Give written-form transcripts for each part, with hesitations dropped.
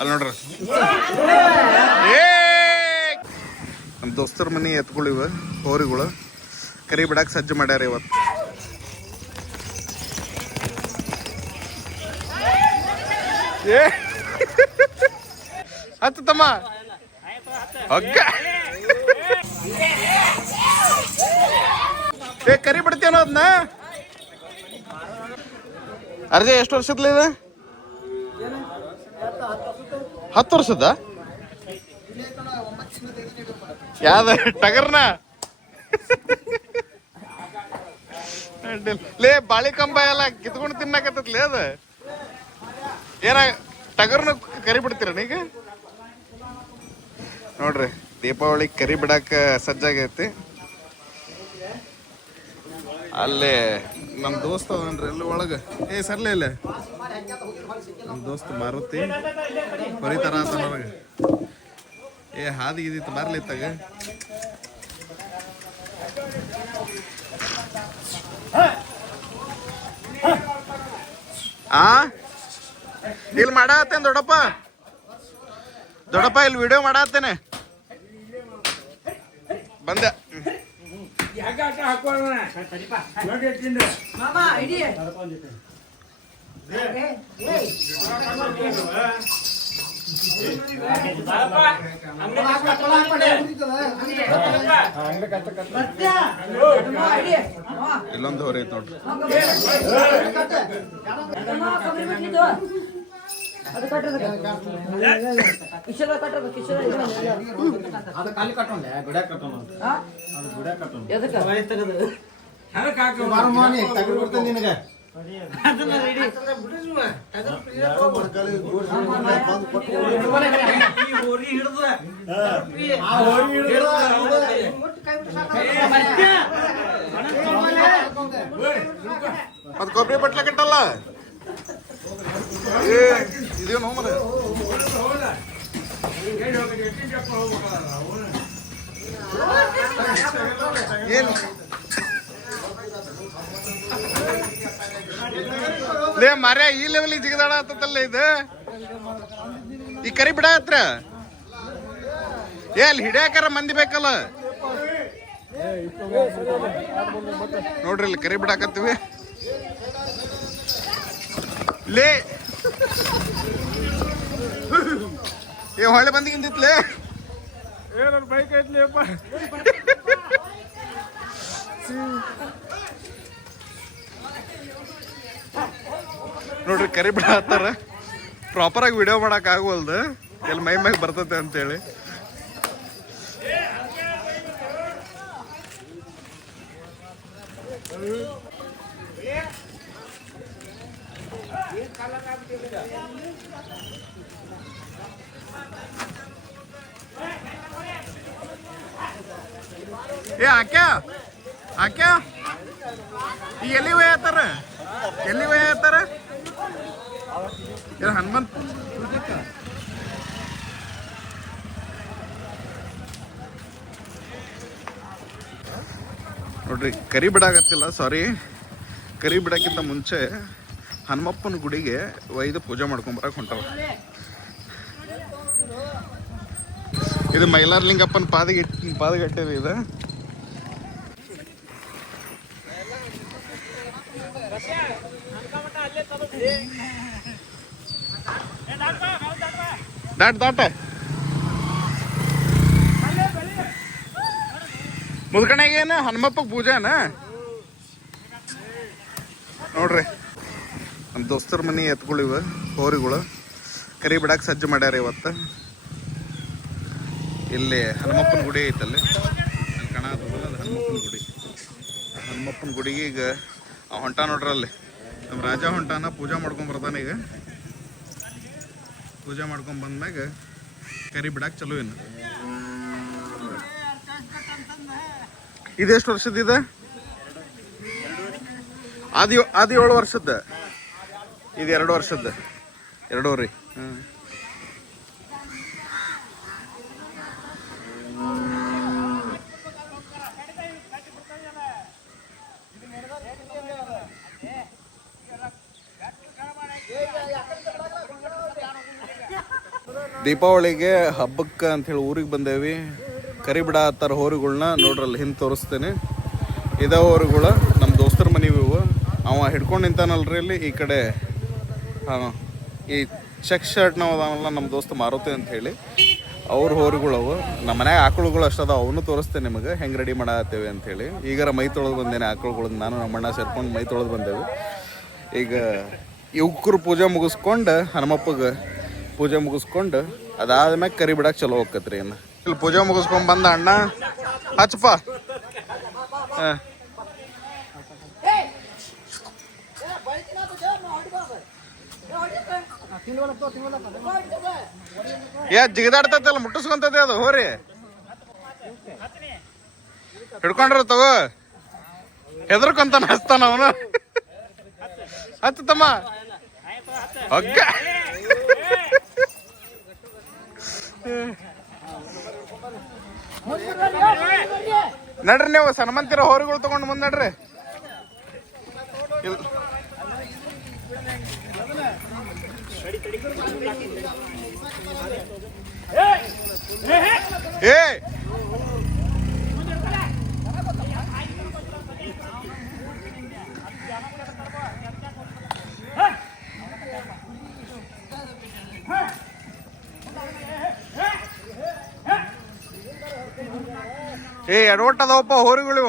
ಅಲ್ಲಿ ನೋಡ್ರಿ ಏ ನಮ್ಮ ದೋಸ್ತರ ಮನೆ ಎತ್ಗಳಿವ ಹೋರಿಗಳು ಕರಿ ಬಿಡಕ್ಕೆ ಸಜ್ಜು ಮಾಡ್ಯಾರ ಇವತ್ತು. ಏ ಹತ್ತು ತಮ್ಮ ಹಗ್ಗ ಏ ಕರಿ ಬಿಡ್ತೇನೋ ಅದನ್ನ. ಅರ್ಜೆ ಎಷ್ಟು ವರ್ಷದ ಇದೆ? 10 ವರ್ಷದ ಯಾವ್ದ ಟಗರ್ನ ಲೇ ಬಾಳಿ ಕಂಬ ಎಲ್ಲ ಕಿತ್ಕೊಂಡು ತಿನ್ನಕತ್ತತ್ಲೇ ಅದ ಏನ ಟಗರ್ನ ಕರಿ ಬಿಡ್ತೀರ ಈಗ ನೋಡ್ರಿ. ದೀಪಾವಳಿ ಕರಿ ಬಿಡಾಕ ಸಜ್ಜಾಗೈತಿ. ಅಲ್ಲೇ ನಮ್ಮ ದೋಸ್ತ ಅದನ್ರಿ ಎಲ್ಲ ಒಳಗ ಏ ಸರ್ಲೇ ಇಲ್ಲ ನಮ್ಮ ದೋಸ್ತ ಮಾರುತಿ ಬರೀತಾರ ಅಂತ ನನಗೆ ಏ ಹಾದಿ ಇದಿತ್ತು ಬರ್ಲಿತ್ತಾಗ ಆ ಇಲ್ಲಿ ಮಾಡತ್ತೇನೆ ದೊಡ್ಡಪ್ಪ ಇಲ್ಲಿ ವಿಡಿಯೋ ಮಾಡತ್ತೇನೆ ಬಂದೆ. ಇಲ್ಲೊಂದು ಹೊರ ಐತೆ ನೋಡ್ರಿ. ಮತ್ ಕೊಬ್ಬರಿ ಬಟ್ಲ ಕಟ್ಟಲ್ಲ ಇದೇನು ಮರ ಏನು ಲೇ ಮಾರ್ಯ ಈ ಲೆವೆಲ್ ಜಿಗದಾಡ ಆತಲ್ಲ ಇದು. ಈ ಕರಿ ಬಿಡ ಹತ್ರ ಏ ಅಲ್ಲಿ ಹಿಡಿಯಾಕಾರ ಮಂದಿ ಬೇಕಲ್ಲ ನೋಡ್ರಿ ಇಲ್ಲಿ ಕರಿ ಬಿಡಾಕತ್ತೀವಿ. ಲೇ ಏ ಹೊಳೆ ಬಂದಿಗಿಂದಿತ್ಲೇ ಏನ ಬೈಕ್ ಐತ್ಲಿ ಅಪ್ಪ. ನೋಡ್ರಿ ಕರಿ ಬಿಡ ಹತ್ತಾರ ಪ್ರಾಪರ್ ಆಗಿ ವಿಡಿಯೋ ಮಾಡಕ್ ಆಗವಲ್ದು ಎಲ್ಲಿ ಮೈ ಮ್ಯಾಗ ಬರ್ತತೆ ಅಂತೇಳಿ. ಏ ಆಕ್ಯಾ ಈಗ ಎಲ್ಲಿ ಒಯ್ಯತ್ತಾರ ಹನುಮಂತ್ ನೋಡ್ರಿ ಕರಿ ಬಿಡಾಗತ್ತಿಲ್ಲ ಸಾರಿ ಕರಿ ಬಿಡಕ್ಕಿಂತ ಮುಂಚೆ ಹನುಮಪ್ಪನ ಗುಡಿಗೆ ಒಯ್ದು ಪೂಜೆ ಮಾಡ್ಕೊಂಬರಕ್ಕೆ ಹೊಂಟವ. ಇದು ಮೈಲಾರಲಿಂಗಪ್ಪನ ಪಾದಗಟ್ಟೆ ಇದು. ದಾಟ ಮುದ್ಕಣೆಗೇನ ಹನುಮಪ್ಪ ಪೂಜೆನ ನೋಡ್ರಿ. ನಮ್ಮ ದೋಸ್ತರ ಮನೆ ಎತ್ಗಳಿವ ಹೋರಿಗಳು ಕರಿ ಬಿಡಾಕ ಸಜ್ಜು ಮಾಡ್ಯಾರ ಇವತ್ತು. ಇಲ್ಲಿ ಹನುಮಪ್ಪನ ಗುಡಿ ಐತಲ್ಲಿ ಕಣ ಹನುಮಪ್ಪನ ಗುಡಿ. ಹನುಮಪ್ಪನ ಗುಡಿಗೆ ಈಗ ಹೊಂಟ ನೋಡ್ರಲ್ಲಿ ನಮ್ಮ ರಾಜ ಹೊಂಟಾನ ಪೂಜೆ ಮಾಡ್ಕೊಂಡ್ ಬರ್ತಾನೆ. ಈಗ ಪೂಜೆ ಮಾಡ್ಕೊಂಡ್ ಬಂದ್ಮ್ಯಾಗ ಕರಿ ಬಿಡಾಕ ಚಲೋ ಏನು. ಇದೆಷ್ಟು ವರ್ಷದಿದೆ? ಅದು 7 ವರ್ಷದ. ಇದು 2 ವರ್ಷದ 2 ದೀಪಾವಳಿಗೆ ಹಬ್ಬಕ್ಕೆ ಅಂಥೇಳಿ ಊರಿಗೆ ಬಂದೇವಿ. ಕರಿಬಿಡ ಹತ್ತಾರ ಹೋರಿಗಳ್ನ ನೋಡ್ರಲ್ಲಿ ಹಿಂದೆ ತೋರಿಸ್ತೇನೆ. ಇದೇ ಹೋರಿಗಳು ನಮ್ಮ ದೋಸ್ತರ ಮನೆವು. ಅವ ಹಿಡ್ಕೊಂಡು ನಿಂತಾನಲ್ರಿ ಇಲ್ಲಿ ಈ ಕಡೆ. ಹಾಂ, ಈ ಚೆಕ್ ಶರ್ಟ್ನವ ಅದಾವಲ್ಲ ನಮ್ಮ ದೋಸ್ತ ಮಾರುತಿ ಅಂತ ಹೇಳಿ, ಅವ್ರ ಹೋರಿಗಳವು. ನಮ್ಮ ಮನ್ಯಾಗ ಆಕಳುಗಳು ಅಷ್ಟದ, ಅವನು ತೋರಿಸ್ತೇನೆ ನಿಮಗೆ ಹೆಂಗೆ ರೆಡಿ ಮಾಡತ್ತೇವೆ ಅಂಥೇಳಿ. ಈಗಾರ ಮೈ ತೊಳೆದು ಬಂದೇನೆ ಆಕಳುಗಳನ್ನ, ನಾನು ನಮ್ಮ ಅಣ್ಣ ಸೇರ್ಕೊಂಡು ಮೈ ತೊಳೆದು ಬಂದೇವೆ. ಈಗ ಇವ್ಕರು ಪೂಜೆ ಮುಗಿಸ್ಕೊಂಡು ಹನುಮಪ್ಪಗೆ ಪೂಜೆ ಮುಗಿಸ್ಕೊಂಡು ಅದಾದ್ಮ್ಯಾಗ ಕರಿ ಬಿಡಕ್ಕೆ ಚಲೋ ಹೋಗ್ತೈತ್ರಿ. ಇನ್ನು ಇಲ್ಲಿ ಪೂಜೆ ಮುಗಿಸ್ಕೊಂಡು ಬಂದ ಅಣ್ಣ ಹಚ್ಚಪ್ಪ. ಹಾಂ, ಜಿಗದಾಡ್ತೈತಲ್ಲ, ಮುಟ್ಟಿಸ್ಕೊಂತೈತಿ ಅದು ಹೋರಿ. ಹಿಡ್ಕೊಂಡ್ರ ತಗೋ, ಹೆದರ್ಕೊಂತಾನ ಹಚ್ತಾನ ಅವನು. ಹತ್ತಮ್ಮ ಹಗ್ಗ. ನಡ್ರಿ ನೀವು ಸನ್ಮಂತಿರೋ ಹೋರಿಗಳು ತಗೊಂಡು ಮುಂದೆ ನಡ್ರಿ. ಏ ಎಡವಟ್ಟದವಪ್ಪ ಹೋರಿಗಳಿವ.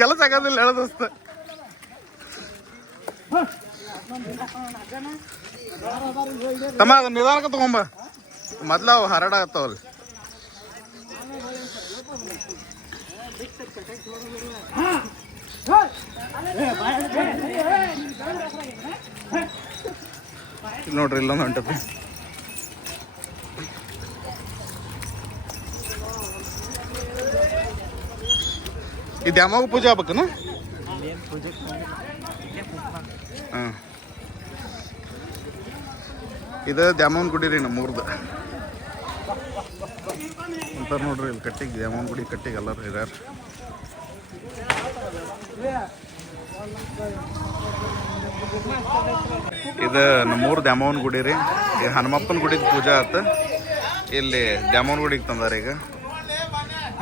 ಕೆಲಸ ಆಗೋದಿಲ್ಲ ಹೇಳ ದೋಸ್ತ. ತಮ್ಮ ಅದನ್ನ ನಿಧಾನಕ್ಕೆ ತಗೊಂಬ, ಮೊದ್ಲ ಅವು ಹರಡಾಗತ್ತವಲ್ಲ. ನೋಡ್ರಿ ಇಲ್ಲೊಂದು ಹೊಂಟಪ್ಪಿ. ಇದು ಯಾವಾಗ ಪೂಜೆ ಆಗ್ಬೇಕನ? ಹಾಂ, ಇದು ದ್ಯಾಮವ್ವನ ಗುಡಿ ರೀ ನಮ್ಮೂರ್ದು ಅಂತಾರೆ ನೋಡ್ರಿ. ಇಲ್ಲಿ ಕಟ್ಟಿಗೆ ದ್ಯಾಮವ್ವನ ಗುಡಿ ಕಟ್ಟಿಗೆ ಎಲ್ಲರೂ ಹಿರಿಯರು. ಇದು ನಮ್ಮೂರು ದ್ಯಾಮವ್ವನ ಗುಡಿ ರೀ. ಈ ಹನುಮಪ್ಪನ ಗುಡಿಗೆ ಪೂಜೆ ಆಯ್ತು. ಇಲ್ಲಿ ದ್ಯಾಮವ್ವನ ಗುಡಿಗೆ ತಂದಾರ. ಈಗ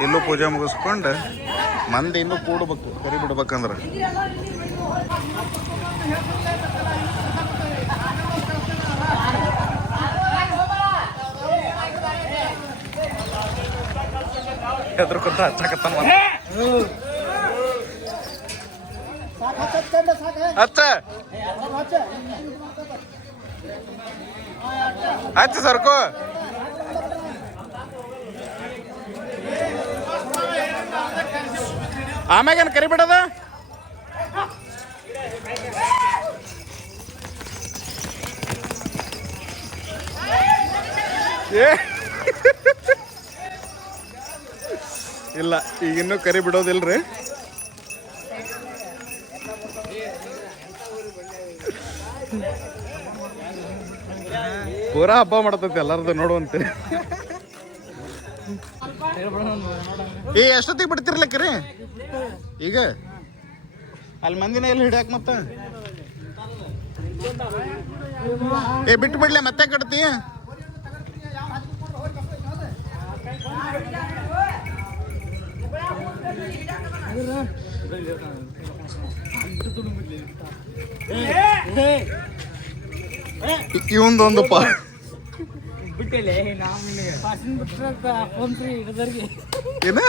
ಇಲ್ಲೂ ಪೂಜೆ ಮುಗಿಸ್ಕೊಂಡು ಮಂದಿ ಇನ್ನೂ ಕೂಡ್ಬೇಕು ಕರಿ ಬಿಡ್ಬೇಕಂದ್ರೆ. ಹೆದರ್ಕೊಂತ ಹಚ್ಚಾಕತ್ತಾನ ಹಚ್ಚ ಹಚ್ಚ ಸರ್ಕು. ಆಮ್ಯಾಗೇನು ಕರಿ ಬಿಡದ? ಇಲ್ಲ, ಈಗಿನ್ನೂ ಕರಿ ಬಿಡೋದಿಲ್ರಿ. ಪೂರಾ ಹಬ್ಬ ಮಾಡತೈತಿ ಎಲ್ಲಾರ್ದು ನೋಡುವಂತೆ. ಎಷ್ಟೊತ್ತಿಗೆ ಬಿಡ್ತಿರ್ಲಕ್ರಿ ಈಗ? ಅಲ್ಲಿ ಮಂದಿನ ಎಲ್ಲಿ ಹಿಡಿಯಾಕ ಮತ್ತ? ಬಿಟ್ಟು ಬಿಡ್ಲೆ ಮತ್ತೆ ಕಟ್ತಿ. ಇವಂದೊಂದಪ್ಪ ಏನ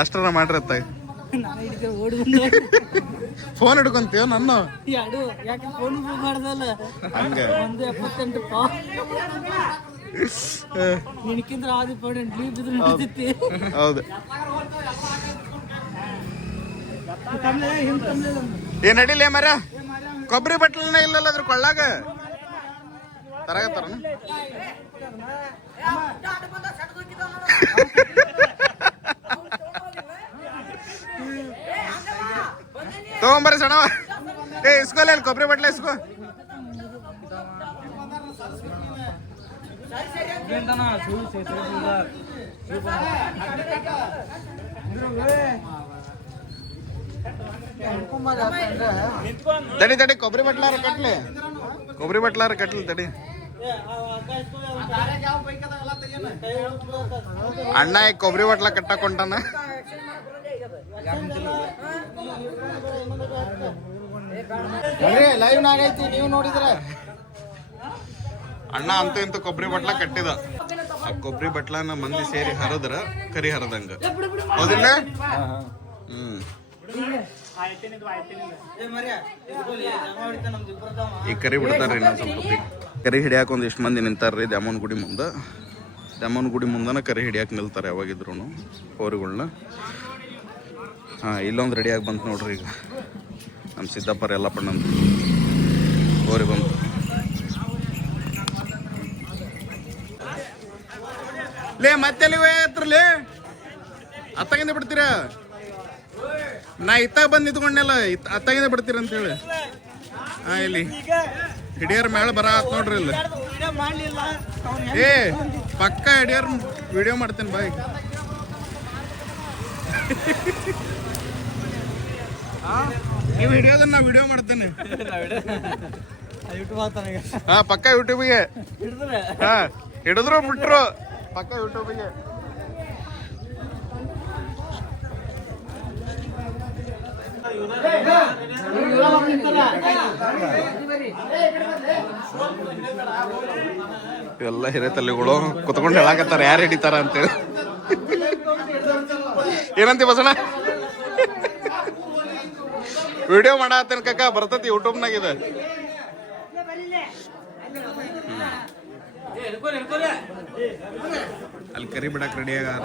ಅಷ್ಟರ ಮಾಡ್ರಿ ಅತ್ತ. ಫೋನ್ ಹಿಡ್ಕೊಂತೀವ ನನ್ನ ಹಂಗ ಹೌದು. ಏನ್ ನಡಿಲೇ ಮರ ಕೊಬ್ಬರಿ ಬಟ್ಲನ ಇಲ್ಲಲ್ಲ ಅದ್ರ ಕೊಳ್ಳಾಗ ತರಗತ್ತಾರ. ತಗೊಂಬರ್ರಿ ಸಣ್ಣ. ಏ ಇಸ್ಕೊಲ್ಲ ಕೊಬ್ಬರಿ ಬಟ್ಲೆ ಇಸ್ಕೋ. ತಡಿ ಕೊಬ್ಬರಿ ಬಟ್ಲಾರ ಕಟ್ಲಿ, ಕೊಬ್ಬರಿ ಬಟ್ಲಾರ ಕಟ್ಲಿ ತಡಿ. ಅಣ್ಣ ಈಗ ಕೊಬ್ಬರಿ ಬಟ್ಲ ಕಟ್ಟಕೊಂಟಾನ. ಲೈವ್ ನಾಗೈತಿ, ನೀವು ನೋಡಿದ್ರ. ಅಣ್ಣ ಅಂತೂ ಇಂತೂ ಕೊಬ್ಬರಿ ಬಟ್ಲ ಕಟ್ಟಿದ. ಆ ಕೊಬ್ಬರಿ ಬಟ್ಲನ ಮಂದಿ ಸೇರಿ ಹರದ್ರ ಕರಿ ಹರದಂಗ, ಹೌದಿಲ್ಲ? ಈಗ ಕರಿ ಬಿಡ್ತಾರ್ರಿ. ಇನ್ನೊಂದ್ ಸ್ವಲ್ಪ ಕರಿ ಹಿಡಿಯಾಕ ಒಂದಿಷ್ಟು ಮಂದಿ ನಿಂತಾರ್ರಿ ದ್ಯಾಮವ್ವನ ಗುಡಿ ಮುಂದೆ. ದ್ಯಾಮವ್ವನ ಗುಡಿ ಮುಂದನ ಕರಿ ಹಿಡಿಯಾಕ ನಿಲ್ತಾರೆ ಯಾವಾಗಿದ್ರು ಹೋರಿಗಳ್ನ. ಇಲ್ಲೊಂದು ರೆಡಿಯಾಗಿ ಬಂತು ನೋಡ್ರಿ. ಈಗ ನಮ್ಮ ಸಿದ್ದಪ್ಪರ ಎಲ್ಲ ಪಣ್ಣಂದು ಹೋರಿ ಬಂತು. ಲೇ ಮತ್ತೆ ಹತ್ರಲೇ ಅತ್ತಾಗಿಂದ ಬಿಡ್ತೀರ? ನಾ ಇತ್ತಾಗ ಬಂದು ನಿಂತ್ಕೊಂಡೆಲ್ಲ, ಅತ್ತಾಗಿಂದ ಬಿಡ್ತೀರ ಅಂತ ಹೇಳಿ. ಇಲ್ಲಿ ಹಿಡಿಯರ್ ಮೇಳ ಬರ ಆತ್ ನೋಡ್ರಿ. ಇಲ್ಲ ಏ ಪಕ್ಕ ಹಿಡಿಯರ್ ವಿಡಿಯೋ ಮಾಡ್ತೇನೆ ಬಾಯ್. ನೀವು ಹಿಡಿಯೋದನ್ನ ನಾ ವಿಡಿಯೋ ಮಾಡ್ತೇನೆ. ಪಕ್ಕ ಯೂಟ್ಯೂಬಿಗೆ. ಹಿಡಿದ್ರು ಬಿಟ್ರು ಪಕ್ಕ ಯೂಟ್ಯೂಬಿಗೆ. ಇವೆಲ್ಲ ಹಿರೇತಲ್ಲಿಗಳು ಕುತ್ಕೊಂಡು ಹೇಳಾಕತ್ತಾರ ಯಾರು ಹಿಡಿತಾರ ಅಂತೇಳಿ. ಏನಂತಿ ಬಸಣ್ಣ? ವಿಡಿಯೋ ಮಾಡತ್ತೇನ ಕಕ್ಕ, ಬರ್ತತಿ ಯೂಟ್ಯೂಬ್ನಾಗ ಇದೆ. ಅಲ್ಲಿ ಕರಿ ಬಿಡಕ್ ರೆಡಿ ಆಗಾರ.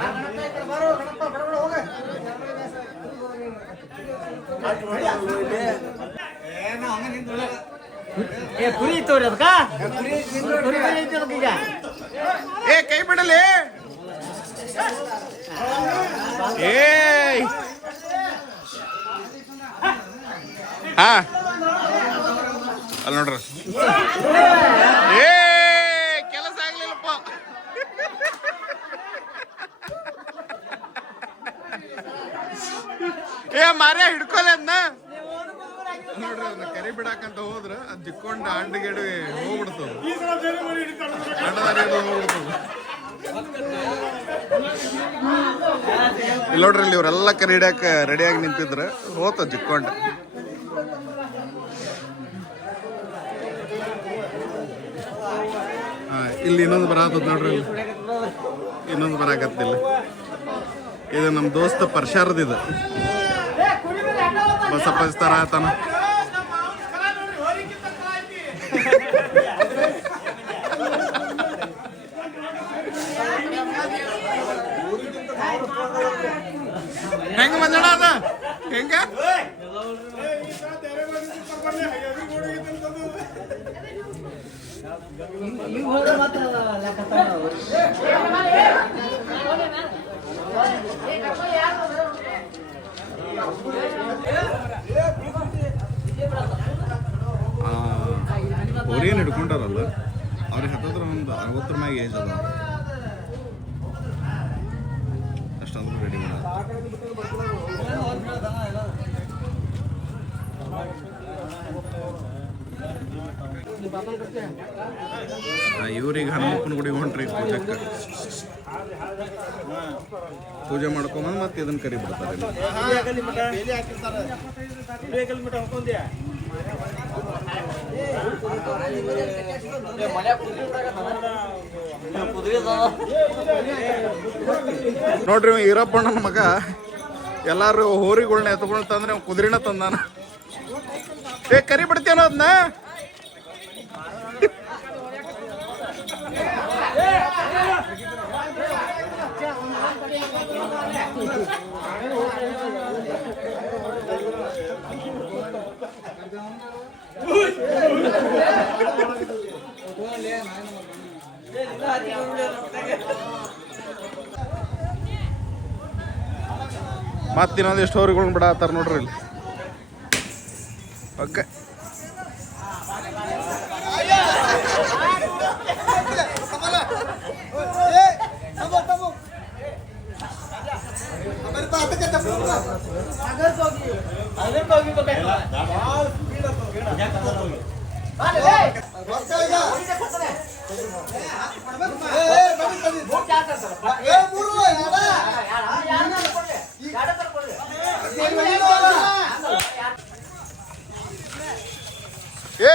ಏ ಕೈ ಬಿಡಲಿ. ಏ ಅಲ್ಲಿ ನೋಡ್ರಿ. ಏ ಕೆಲಸ ಆಗ್ಲಿಲ್ಲಪ್ಪ. ಏ ಮಾರ್ಯ ಹಿಡ್ಕೊಲೆ ಅದ್ನ ನೋಡ್ರಿ. ಅದನ್ನ ಕರಿ ಬಿಡಾಕಂತ ಹೋದ್ರ ಅದ್ ಜಿಕ್ಕೊಂಡು ಅಂಡಿಗೇಡಿ ಹೋಗ್ಬಿಡ್ತದ. ಇಲ್ಲಿ ನೋಡ್ರಿ, ಇಲ್ಲಿ ಇವರೆಲ್ಲ ಕರಿ ಹಿಡ್ಯಾಕ ರೆಡಿಯಾಗಿ ನಿಂತಿದ್ರ ಹೋತ ಜಿಕ್ಕೊಂಡು. ಇಲ್ಲಿ ಇನ್ನೊಂದು ಬರತ್ತದ ನೋಡ್ರಿ. ಇನ್ನೊಂದು ಬರಾಕತ್ತಿಲ್ಲ. ಇದು ನಮ್ಮ ದೋಸ್ತ ಪರ್ಷಾರದ್. ಇದು ಬಸಪ್ಪ ತರ ಆತನ. ಹೆಂಗ ಮಂಜಣ ಅದ ಹೆಂಗ? ಅವ್ರೇನು ಹಿಡ್ಕೊಂಡಾರಲ್ಲ ಅವ್ರಿಗೆ ಹತ್ತತ್ರ ಒಂದು 60 ಮ್ಯಾಗ ಏಜ್ ಅದ. ಅಷ್ಟಾದ್ರೂ ರೆಡಿ ಮಾಡ. ಇವ್ರಿಗೆ ಹನುಮಪ್ಪನ ಗುಡಿಗೆ ಹೊಂಟ್ರಿ ಪೂಜೆಕ್ಕೆ. ಪೂಜೆ ಮಾಡ್ಕೊಂಬಂದು ಮತ್ತೆ ಇದನ್ನ ಕರಿ ಬಿಡ್ತಾರೆ. ನೋಡ್ರಿ ಈರಪ್ಪಣ್ಣನ ಮಗ ಎಲ್ಲಾರು ಹೋರಿಗಳ್ನ ಎತ್ಕೊಳ್ತಂದ್ರೆ ಕುದುರೆನ ತಂದಾನ. ಏ ಕರಿ ಬಿಡ್ತೇನೋ ಅದನ್ನ. ಮತ್ತಿನ್ನೊಂದು ಎಷ್ಟು ಹೋರಿಗಳನ್ನ ಬಿಡತ್ತಾರ ನೋಡ್ರಿ ಇಲ್ಲಿ. ಓಕೆ ಏ